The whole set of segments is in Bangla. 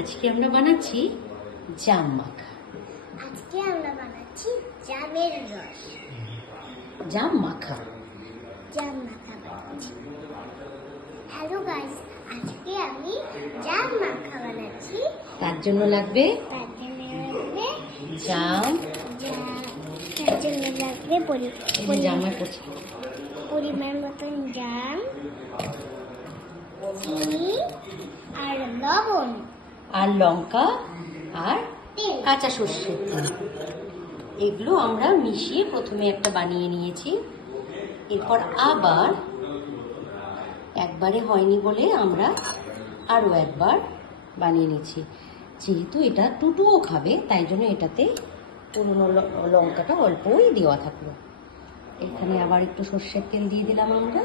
আজকে আমরা বানাচ্ছি জাম মাখা। আজকে আমরা বানাচ্ছি জামের রস। জাম মাখা বানাচ্ছি। হ্যালো গাইস, আজকে আমি জাম মাখা বানাচ্ছি। তার জন্য লাগবে জাম, জামের পরিমাণ মতন জাম, চিনি আর লবণ আর লঙ্কা আর তেল, কাঁচা সর্ষের তেল। এগুলো আমরা মিশিয়ে প্রথমে একটা বানিয়ে নিয়েছি। এরপর আবার একবারে হয়নি বলে আমরা আরও একবার বানিয়ে নিচ্ছি। যেহেতু এটা টুটুও খাবে, তাই জন্য এটাতে পুরনো লঙ্কাটা অল্পই দেওয়া থাকলো। এখানে আবার একটু সর্ষের তেল দিয়ে দিলাম আমরা।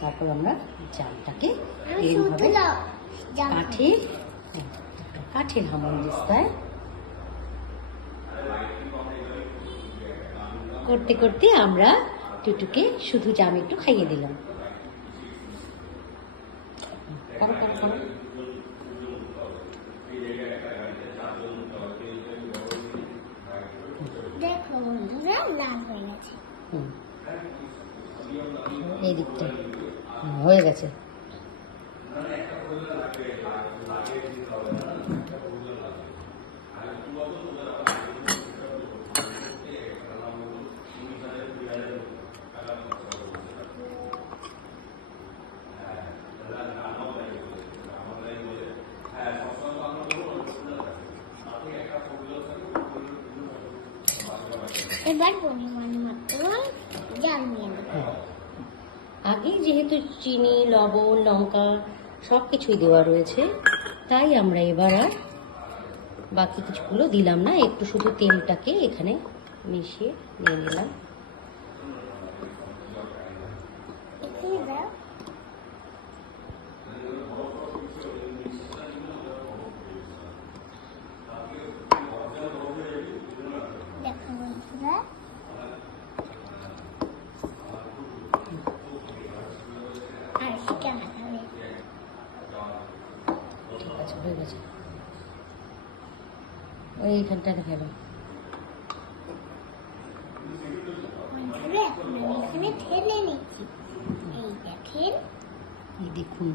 তারপর আমরা জামটাকে এইভাবে কাঠের হামানদিস্তায় করতে করতে আমরা টুটুকে শুধু জাম একটু খাইয়ে দিলাম। দেখো বন্ধুরা, লাল হয়ে গেছে। এই দিকটা হয়ে গেছে। এবার পরিমাণ মতন জাল নিয়ে নেব। আগেই যেহেতু চিনি, লবণ, লঙ্কা সব কিছুই দেওয়া রয়েছে, তাই আমরা এবার আর বাকি কিছুগুলো দিলাম না। একটু শুধু তেলটাকে এখানে মিশিয়ে নিয়ে নিলাম। দেখো বন্ধুরা, আর সেটা লাগাবে। ঠিক আছে, হয়ে গেছে। ওইখানটা দেখে বন্ধুরা, এখন আমি এখানে ঢেলে নিচ্ছি। এই দেখেন, এই দেখুন।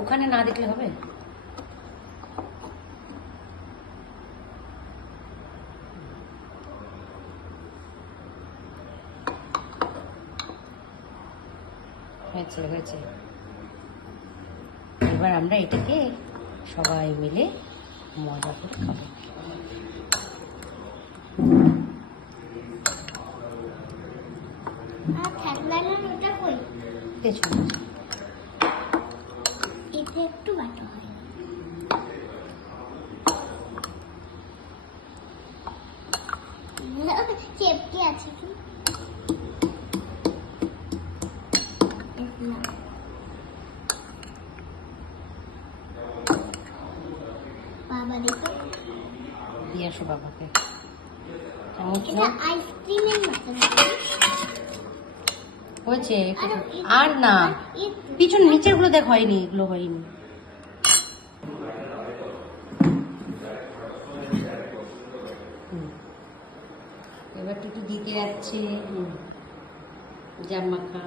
ওখানে না দেখলে হবে? হয়েছে হয়েছে। এবার আমরা এটাকে সবাই মিলে মজা করে খাবো। আর থাকলে না ওটা কই, পেছনে এতে একটু বাটা হয়। চেপটি আছে কি? বাবা দেখো, দিয়ে আসো বাবাকে। চামচ এটা নাও। আইসক্রিমের মতন। হয়েছে, আর না, পিছন নিচের গুলো দেখ হয়নি, এগুলো হয়নি। এবার টুটু দিতে যাচ্ছে জাম মাখা।